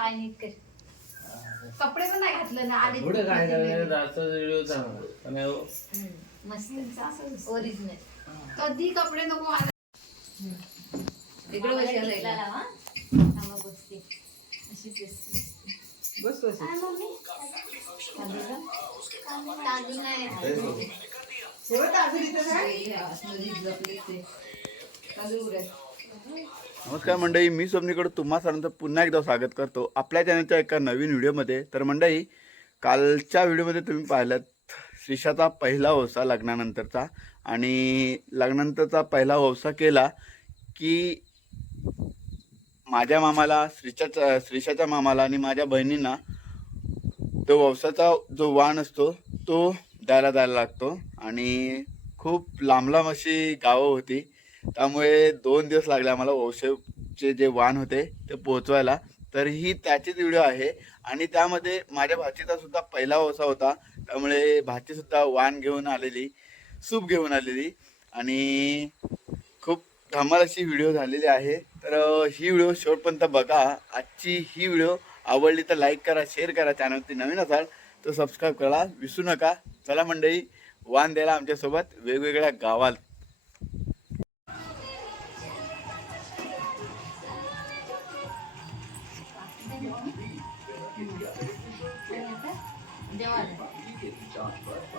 पाय नीट कर. कपडे पण नाही घातले ना आले पुढे काय करायचं? रातचा व्हिडिओ चांगला. आणि हो, मस्त. ओरिजिनल कधी कपडे नको. इकडे बसायला बसते. बसते. बस बस? तांदूळ. नाही एवढं ताजं इथं हे ते. तांदूळ उडत. नमस्कार मंडळी मी स्वप्नीकडे तुम्हा सर्वांचं पुन्हा एकदा स्वागत करतो. आपल्या चॅनलच्या एका नवीन व्हिडिओमध्ये. तर मंडळी कालच्या व्हिडिओमध्ये तुम्ही पाहिलात श्रीषाचा पहिला वौसा लग्नानंतरचा. आणि लग्नानंतरचा पहिला वौसा केला की माझ्या मामाला श्रीषाच्या श्रीषाच्या मामाला आणि माझ्या बहिणींना तो वंसाचा जो वाण असतो तो द्यायला जायला लागतो. आणि खूप लांब लांब अशी गावं होती. त्यामुळे दोन दिवस लागले आम्हाला वौशेचे जे वाण होते ते पोहोचवायला. तर ही त्याचीच व्हिडिओ आहे. आणि त्यामध्ये माझ्या भाचीचा सुद्धा पहिला ओसा होता. त्यामुळे भाची सुद्धा वाण घेऊन आलेली सूप घेऊन आलेली. आणि खूप धमाल अशी व्हिडिओ झालेली आहे. तर ही व्हिडिओ शेवटपर्यंत बघा. आजची ही व्हिडिओ आवडली तर लाईक करा शेअर करा. चॅनलवरती नवीन असाल तर सबस्क्राईब करा. विसरू नका. चला मंडळी वाण द्यायला आमच्यासोबत वेगवेगळ्या गावात.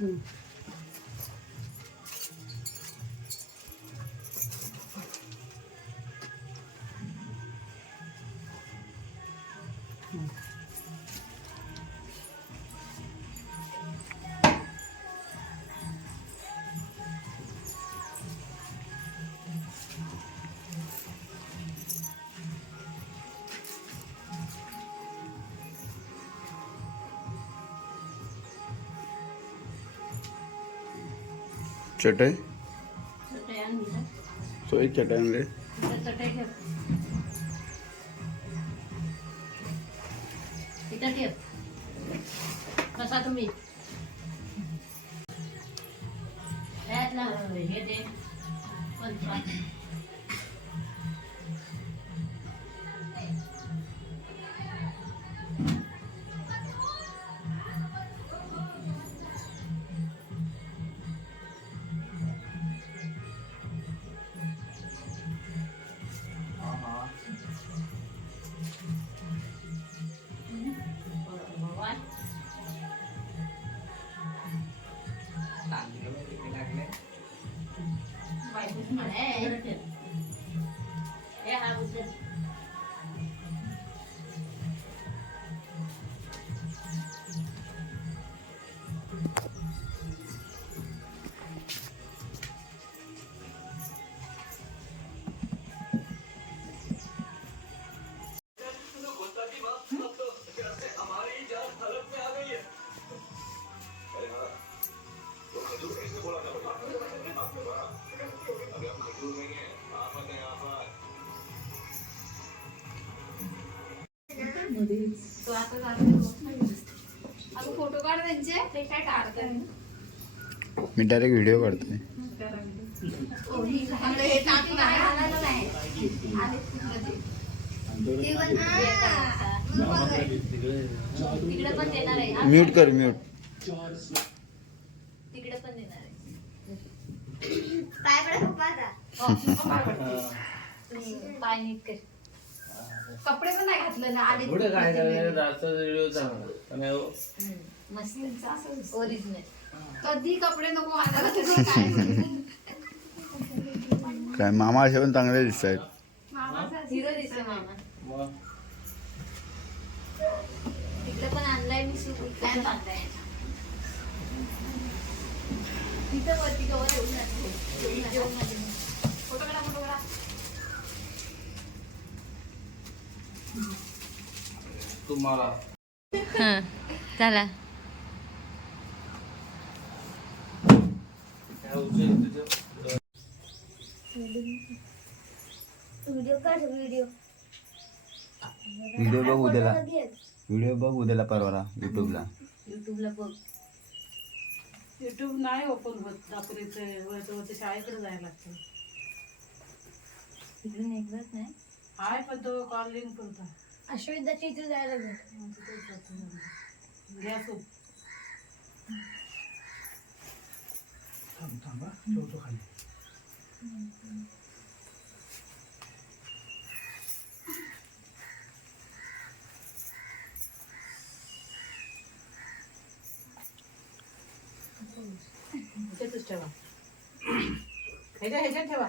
嗯。चटई? ना सोयी चटई आणले. तुम्ही. हे Hey. तो आता जातो. अगं फोटो काढ त्यांचे. ते काय काढतात? मी डायरेक्ट व्हिडिओ काढतोय. हे हा. म्यूट कर म्यूट. तिकडे पण देणार आहे. पाय पडा हो, पाय नीट कर. कपडे पण नाही घातले ना आले पुढे काय करायचं? रातचा व्हिडिओ चांगला. आणि मस्त. ओरिजिनल कधी कपडे नको घालायला तुझं काय? काय मामा असे पण चांगले दिसत आहेत हिरो दिसतो मामा. तिकडे पण आणलाय मी सूट. काय बांधलाय तिथं वरती कवर येऊन जाते फोटो काढा फोटो काढा तुम्हाला. हां चला. व्हिडिओ काढ व्हिडिओ. व्हिडिओ बघ उद्याला. व्हिडिओ बघ उद्याला परवाला युट्यूबला युट्यूबला बघ. युट्यूब नाही ओपन होत. वरचं शाळेकडे जायला लागतं. तिकडे नेटवर्क नाही. हाय पण तो कॉल लिंक करता. अश्विताच्या इथे जायला लागेल. गॅस ह्याच्यातच ठेवा. ह्याच्या ह्याच्यात ठेवा.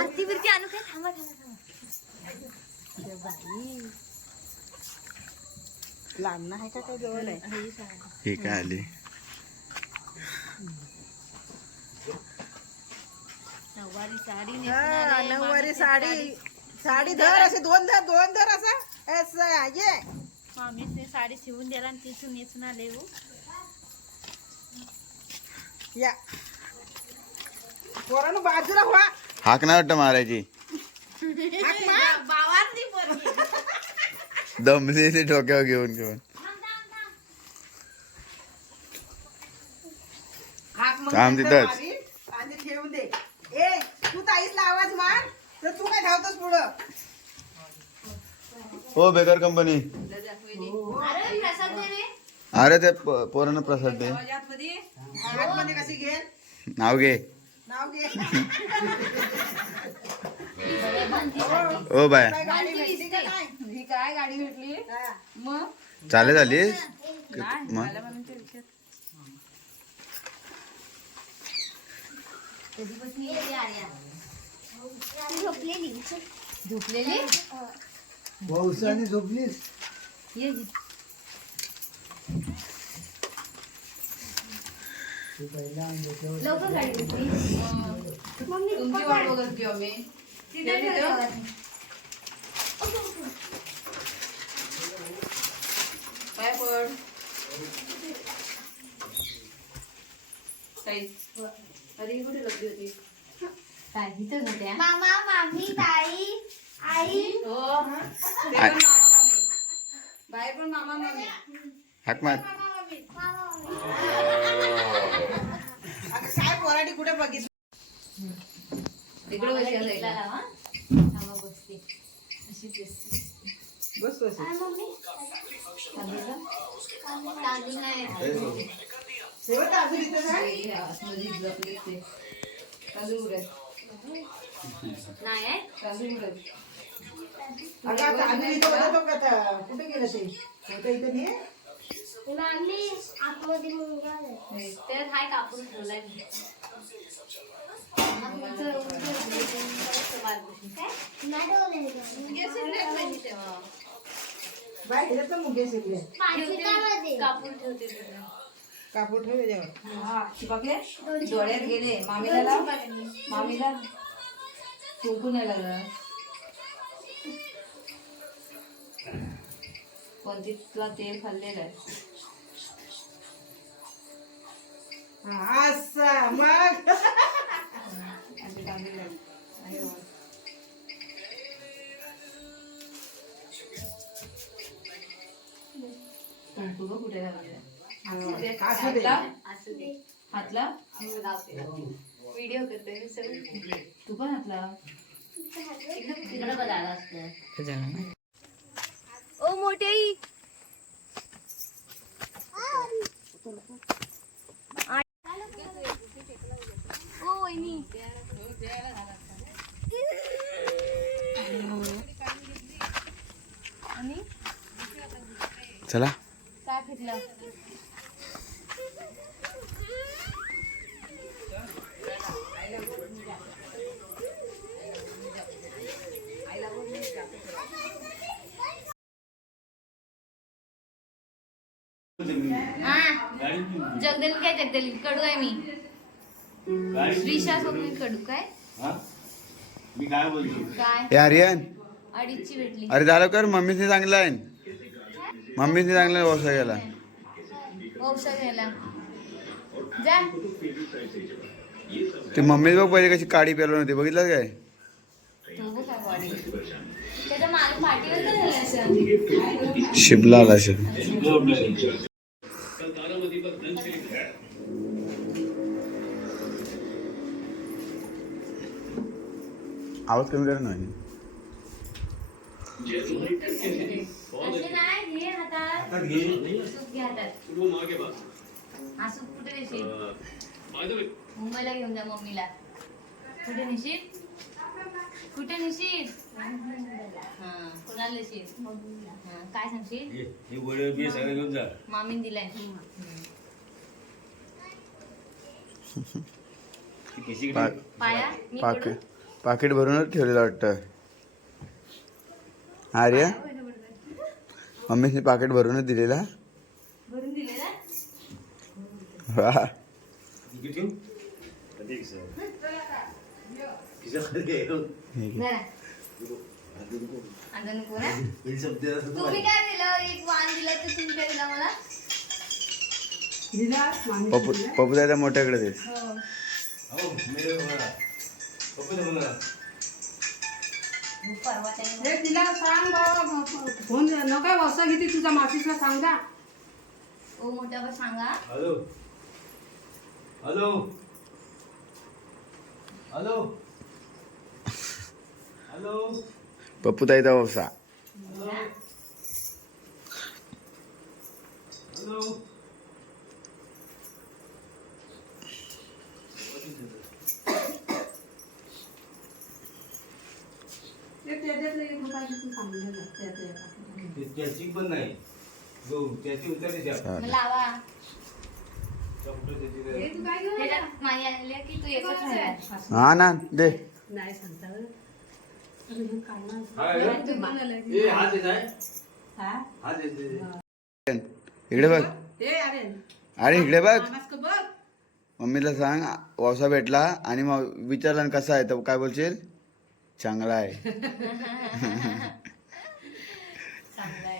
आरती बिरती आणू काय थांबा थांबा लहान आहे का काय जवळ आहे? हे काय आली? नऊवारी साडी हा, नऊवारी साडी. साडी. धर असे दोन धर दोन धर असं. असं ये. साडी शिवून द्याला आणि तिथून नेसून आले हो. या. पोरानं बाजूला व्हा. हाक नाही वाटतं मारायची. दमली ते डोक्यावर घेऊन घेऊन. हाक मग थांब नंतर तिथंच. मारी. आणि ठेवून दे. ए तू ताईसला आवाज मार तर तू काय धावतोस पुढं? हो बेकार कंपनी अरे प्रसाद दे रे. अरे ते प- पोरांना प्रसाद दे. हातमध्ये कशी घे नाव घे. नाव घे. ओ बाय ही काय गाडी भेटली हा. मग मग आर्या ती झोपलेली झोपलेली पावसाने झोपलीस ये. लवकर गाडी भेटली तुमची वाट बघत होती आम्ही. काय पड ताई अरे कुठे होती होत्या मामा मामी ताई आई हो ते पण मामा मामी बाहेर पण मामा मामी हाक मार. आता काय कुठे बघितलं? बशी टिकला असायला बसते. अशी बसते. बस बस. तांदूळ नाही. अजून इथं लपले ते तांदूळ उडत नाही तांदूळ उडत अगं इथं कुठे गेलं ते? होतं इथं नाही? आतमध्ये. त्यात हाय कापून ठेवलाय. पण मुगे. कापून ठेवते. कापूर हा बघले डोळ्यात गेले. मामीला लाव. मामीला कुंकू नाही लागला कोणती तुला तेल खाल्लेलं आहे? हा, असं मग असे टाकलेले आहेत. आणि वर. कुंकू बघ कुठे लावलेलं आहे. असू दे. हातला असू दे हातला व्हिडिओ करतोय मी सगळं तू पण हातला तिकडं बघा आला असतं ओ मोठी आई ओ वहिनी चला. काय फिरलं जगदल काय जगदल कडू आहे मी. श्रीशा स्वप्नील कडू काय? मी काय बोलतो? काय? ए आर्यन? अडीचची भेटली. अरे झालं कर मम्मीने चांगलं आहे. मम्मीने चांगला व्यवसाय केला वौसा घ्यायला. जा. ती मम्मी बघ पहिले कशी काडी पेरवून होती बघितलं काय? तू बघ काय बॉडी त्याच्यामागे पाठीवर काय झालं असं शिबला आला असेल. आवाज कमी करा ना हा मुंबईला घेऊन जा मम्मीला. कुठे नेशील? कुठे नेशील? हा कुणाला नेशील? हा काय सांगशील? वडे बी सगळं घेऊन जा. मामीन दिलाय. पाया? पाकिट भरूनच ठेवलेलं वाटतं. आर्य? मम्मीने पाकिट भरूनच दिलेला? वा हे. पप्पू दादा मोठ्याकडे दे परवा त्याने हे तिला सांग बाबा फोन नका वसा घेते तुझा मावशीला सांग जा ओ मोठ्यावर सांगा hello. Hello. Hello hello Pappu ताईचा व्यवसा हॅलो ते त्याची पण नाही. जो त्याची उतरली त्या. मग लावा. चॉकलेट त्याची हे त्याच्यात माई की तू एकच राहणार हा ना दे. नाही सांगता बरं. अरे हे काय ना हा, हे? ते. ए, आहे हा? इकडे बघ. ए अरे. अरे इकडे बघ. मामास बघ. मम्मीला सांग वसा भेटला आणि मग विचारला कसा आहे तर काय बोलशील? चांगला आहे. चांगला आहे